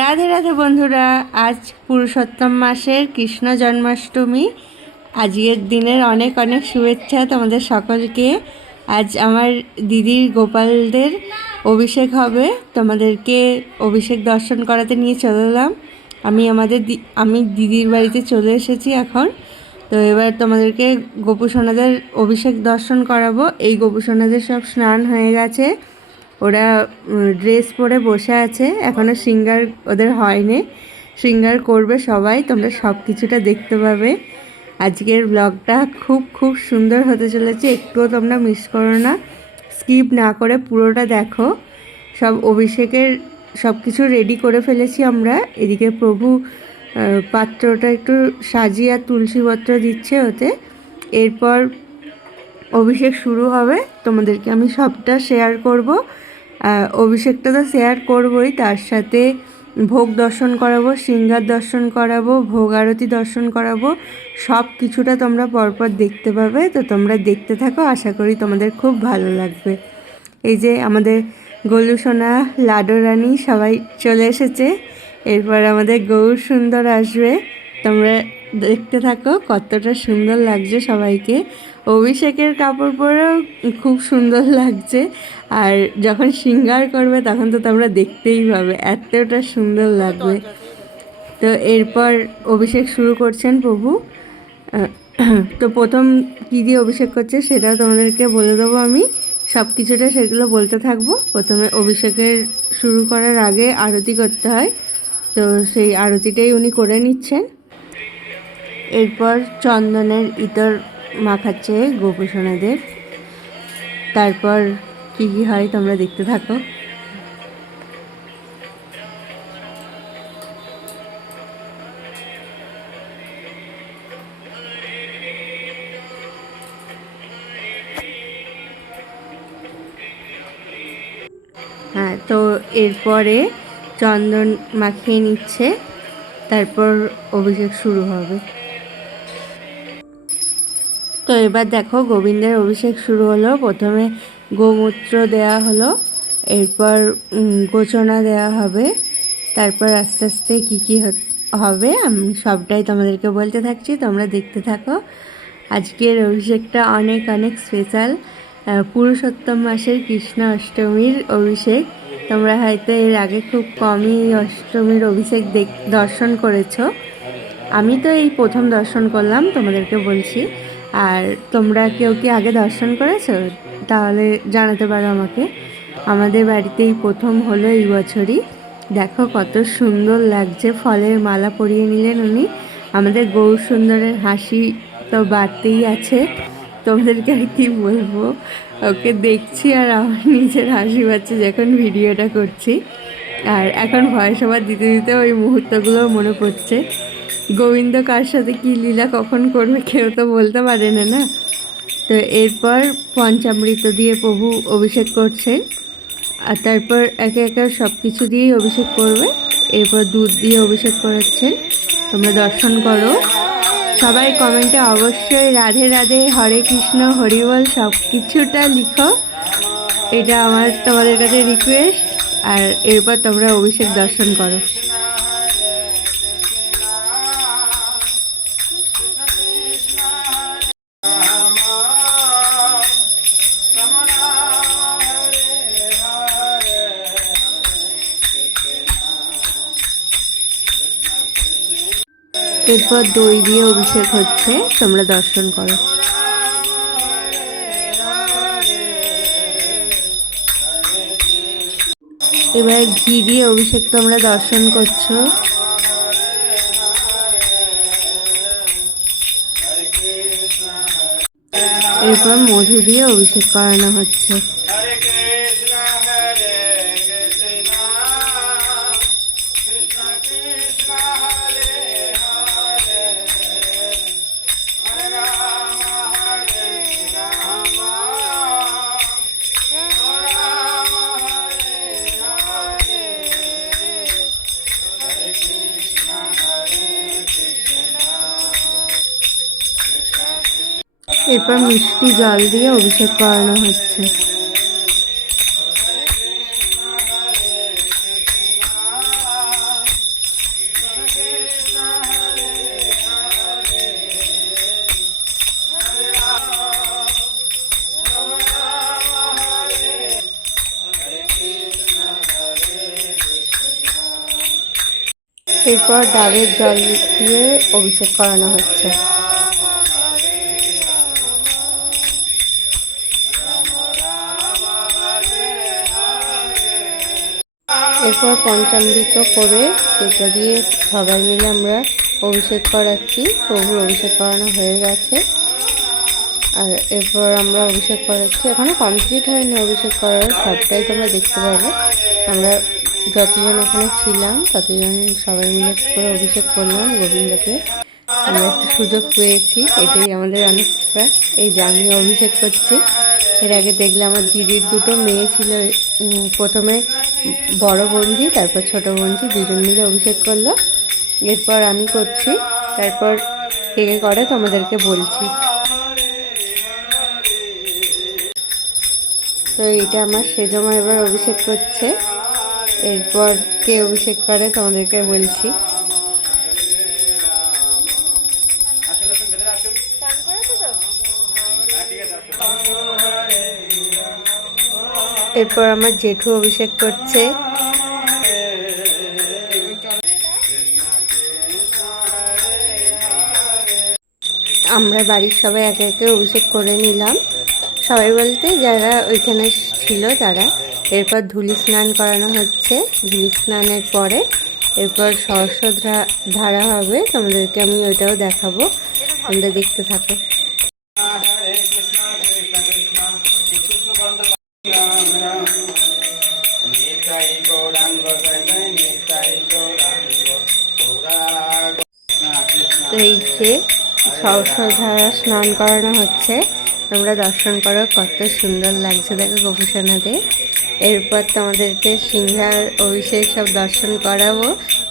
রাধে রাধে বন্ধুরা, আজ পুরুষোত্তম মাসের কৃষ্ণ জন্মাষ্টমী। আজকের দিনের অনেক অনেক শুভেচ্ছা তোমাদের সকলকে। আজ আমার দিদির গোপালদের অভিষেক হবে, তোমাদেরকে অভিষেক দর্শন করাতে নিয়ে চলে এলাম। আমি দিদির বাড়িতে চলে এসেছি এখন। তো এবার তোমাদেরকে গোপুসোনাদের অভিষেক দর্শন করাবো। এই গোপুসোনাদের সব স্নান হয়ে গেছে, ওরা ড্রেস পরে বসে আছে, এখনও শৃঙ্গার ওদের হয়নি, শৃঙ্গার করবে সবাই। তোমরা সব কিছুটা দেখতে পাবে। আজকের ব্লগটা খুব খুব সুন্দর হতে চলেছে, একটুও তোমরা মিস করো না, স্কিপ না করে পুরোটা দেখো। সব অভিষেকের সব কিছু রেডি করে ফেলেছি আমরা। এদিকে প্রভু পাত্রটা একটু সাজিয়ে আর তুলসীপত্র দিচ্ছে ওতে। এরপর অভিষেক শুরু হবে, তোমাদেরকে আমি সবটা শেয়ার করব। অভিষেকটা তো শেয়ার করবই, তার সাথে ভোগ দর্শন করাবো, শৃঙ্গার দর্শন করাবো, ভোগ আরতি দর্শন করাবো। সব কিছুটা তোমরা পরপর দেখতে পাবে। তো তোমরা দেখতে থাকো, আশা করি তোমাদের খুব ভালো লাগবে। এই যে আমাদের গোলু সোনা, লাডো রানী সবাই চলে এসেছে। এরপর আমাদের গৌর সুন্দর আসবে। তোমরা দেখতে থাকো কতটা সুন্দর লাগছে সবাইকে। অভিষেকের কাপড় পরেও খুব সুন্দর লাগছে, আর যখন শৃঙ্গার করবে তখন তো তোমরা দেখতেই পাবে, এতটা সুন্দর লাগবে। তো এরপর অভিষেক শুরু করছেন প্রভু। তো প্রথম কী দিয়ে অভিষেক করছে সেটাও তোমাদেরকে বলে দেবো আমি। সব কিছুটা সেগুলো বলতে থাকবো। প্রথমে অভিষেকের শুরু করার আগে আরতি করতে হয়, তো সেই আরতিটাই উনি করে নিচ্ছেন। এরপর চন্দনের ইতর মাখাচ্ছে গোপুসোনাদের। তারপর কি কি হয় তোমরা দেখতে থাকো। হ্যাঁ, তো এরপরে চন্দন মাখিয়ে নিচ্ছে, তারপর অভিষেক শুরু হবে। তো এবার দেখো গোবিন্দের অভিষেক শুরু হলো। প্রথমে গোমূত্র দেয়া হলো, এরপর গোচনা দেওয়া হবে, তারপর আস্তে আস্তে কী কী হবে আমি সবটাই তোমাদেরকে বলতে থাকছি, তোমরা দেখতে থাকো। আজকের অভিষেকটা অনেক অনেক স্পেশাল, পুরুষোত্তম মাসের কৃষ্ণ অষ্টমীর অভিষেক। তোমরা হয়তো এর আগে খুব কমই অষ্টমীর অভিষেক দর্শন করেছো। আমি তো এই প্রথম দর্শন করলাম, তোমাদেরকে বলছি। আর তোমরা কেউ কি আগে দর্শন করেছো? তাহলে জানাতে পারো আমাকে। আমাদের বাড়িতেই প্রথম হলো এই বছরই। দেখো কত সুন্দর লাগছে, ফলের মালা পরিয়ে নিলেন উনি। আমাদের গৌর সুন্দরের হাসি তো বাড়তেই আছে, তোমাদেরকে আর কি বলবো। ওকে দেখছি আর আমার নিজের হাসি পাচ্ছে যখন ভিডিওটা করছি। আর এখন ভয়েস ওভার দিতে দিতে ওই মুহূর্তগুলো মনে পড়ছে। গোবিন্দ কার সাথে কী লীলা কখন করবে কেউ তো বলতে পারে না, না? তো এরপর পঞ্চামৃত দিয়ে প্রভু অভিষেক করছে, আর তারপর একে একে সব কিছু দিয়েই অভিষেক করবে। এরপর দুধ দিয়ে অভিষেক করাচ্ছেন, তোমরা দর্শন করো। সবাই কমেন্টে অবশ্যই রাধে রাধে, হরে কৃষ্ণ, হরিবল সব কিছুটা লিখো, এটা আমার তোমাদের কাছে রিকোয়েস্ট। আর এরপর তোমরা অভিষেক দর্শন করো। এরপর দই দিয়ে অভিষেক হচ্ছে, তোমরা দর্শন করো। এবার ঘি দিয়ে অভিষেক তোমরা দর্শন করছো। এরপর মধু দিয়ে অভিষেক করানো হচ্ছে। এরপর মিষ্টি জল দিয়ে অভিষেক করানো হচ্ছে। এরপর ডাবের জল দিয়ে অভিষেক করানো হচ্ছে। এরপর পঞ্চামৃত করে সেটা দিয়ে সবাই মিলে আমরা অভিষেক করাচ্ছি। প্রভুর অভিষেক করানো হয়ে গেছে, আর এরপর আমরা অভিষেক করাচ্ছি। এখনো কমপ্লিট হয়নি অভিষেক করার, সবটাই তোমরা দেখতে পাবে। আমরা যতজন ওখানে ছিলাম ততজন সবাই মিলে করে অভিষেক করলাম গোবিন্দকে। আমরা একটা সুযোগ পেয়েছি, এটাই আমাদের অনেকটা। এই যে আমি অভিষেক করছি। এর আগে দেখলে আমার দিদির দুটো মেয়ে ছিল, প্রথমে বড় বোনজি তারপর ছোট বোনজি দুজন মিলে অভিষেক করলো। এরপর আমি করছি, তারপর কে কে করে তোমাদেরকে বলছি। তো এটা আমার সেজমা এবার অভিষেক করছে। এরপর কে অভিষেক করে তোমাদেরকে বলছি। এরপর আমার জেঠু অভিষেক করছে। আমরা বাড়ির সবাই একে একে অভিষেক করে নিলাম, সবাই বলতে যারা ওইখানে ছিল তারা। এরপর ধুলি স্নান করানো হচ্ছে। ধুলি স্নানের পরে এরপর সরস্বত ধারা হবে, তোমাদেরকে আমি ওইটাও দেখাবো, তোমরা দেখতে থাকো। এই যে সরস্বত ধারা স্নান করানো হচ্ছে, তোমরা দর্শন করো, কত সুন্দর লাগছে দেখো গোপুসোনাদের। এরপর তোমাদেরকে সিংহার অভিষেক সব দর্শন করাবো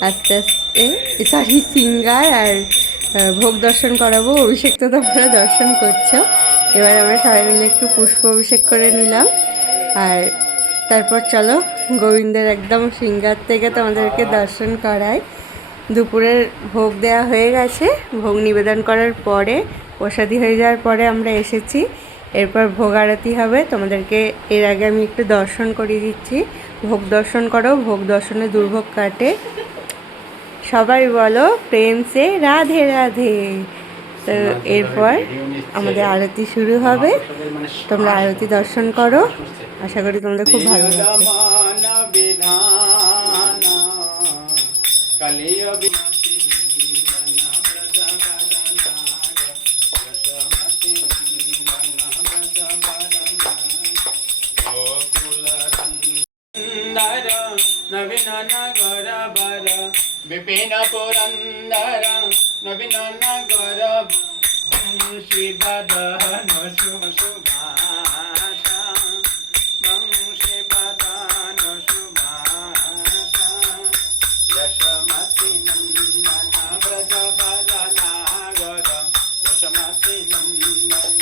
আস্তে আস্তে। সরি, সিংহার আর ভোগ দর্শন করাবো। অভিষেক তো তোমরা দর্শন করছো। এবার আমরা সবাই মিলে একটু পুষ্প অভিষেক করে নিলাম, আর তারপর চলো গোবিন্দের একদম সিংহার থেকে তোমাদেরকে দর্শন করাই। দুপুরের ভোগ দেওয়া হয়ে গেছে, ভোগ নিবেদন করার পরে প্রসাদী হয়ে যাওয়ার পরে আমরা এসেছি। এরপর ভোগ আরতি হবে, তোমাদেরকে এর আগে আমি একটু দর্শন করিয়ে দিচ্ছি। ভোগ দর্শন করো, ভোগ দর্শনে দুর্ভোগ কাটে। সবাই বলো প্রেম সে রাধে রাধে। তো এরপর আমাদের আরতি শুরু হবে, তোমরা আরতি দর্শন করো। আশা করি তোমাদের খুব ভালো লাগবে। नवीन नगर बर विपिन पुरंदर नवीन नगर वंशी बदन शुभ शुभाशा वंशी बदन शुभाशा यशमति नंदन ब्रज बदनागर यशमति नंदन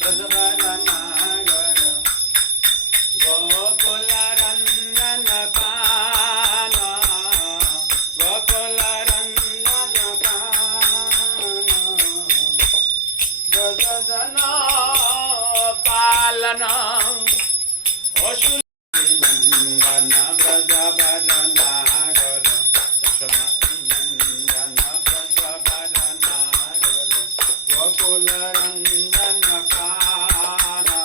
ब्रज बदनागर गोकुल पालना नंदन ब्रज बदनागर यशमति नंदन ब्रज बदनागर गोकुल रंजन काना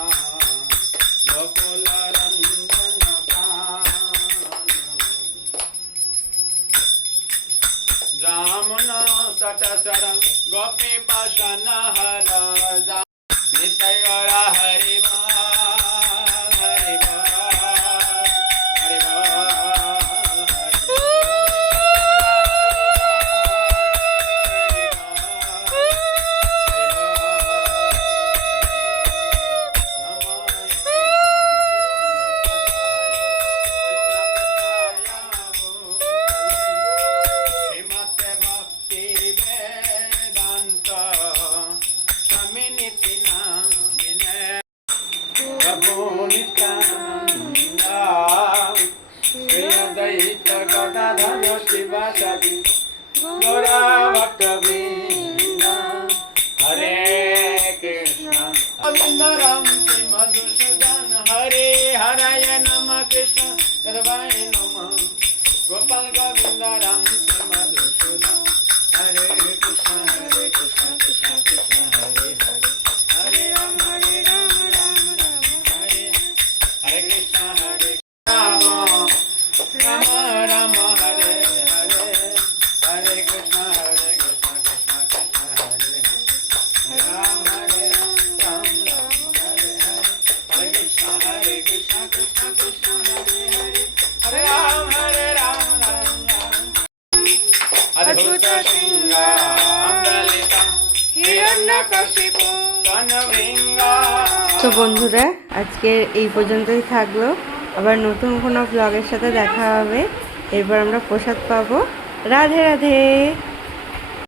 गोकुल रंजन काना जामुना तटसर गोपी पाशन हर नित्य गौरा हरि हरे कृष्ण गोविंद राम मधुसूदन हरे हराय नमः कृष्ण गोपाल गोविंद राम मधु मधुसूदन हरे कृष्ण कृष्ण कृष्ण हरे हरे हरे राम राम राम हरे हरे कृष्ण राम राम राम हरे हरे हरे कृष्ण कृष्ण कृष्ण हरे हरे राम राम हरे हरे हरे कृष्ण कृष्ण कृष्ण हरे हरे हरे राम राम राम अद्भुत सिंगां दलितं हिरण्यकशिपु तनवृंगा। তো বন্ধুরা আজকে এই পর্যন্তই থাকলো, আবার নতুন কোনো ব্লগের সাথে দেখা হবে। এরপর আমরা প্রসাদ পাবো। রাধে রাধে।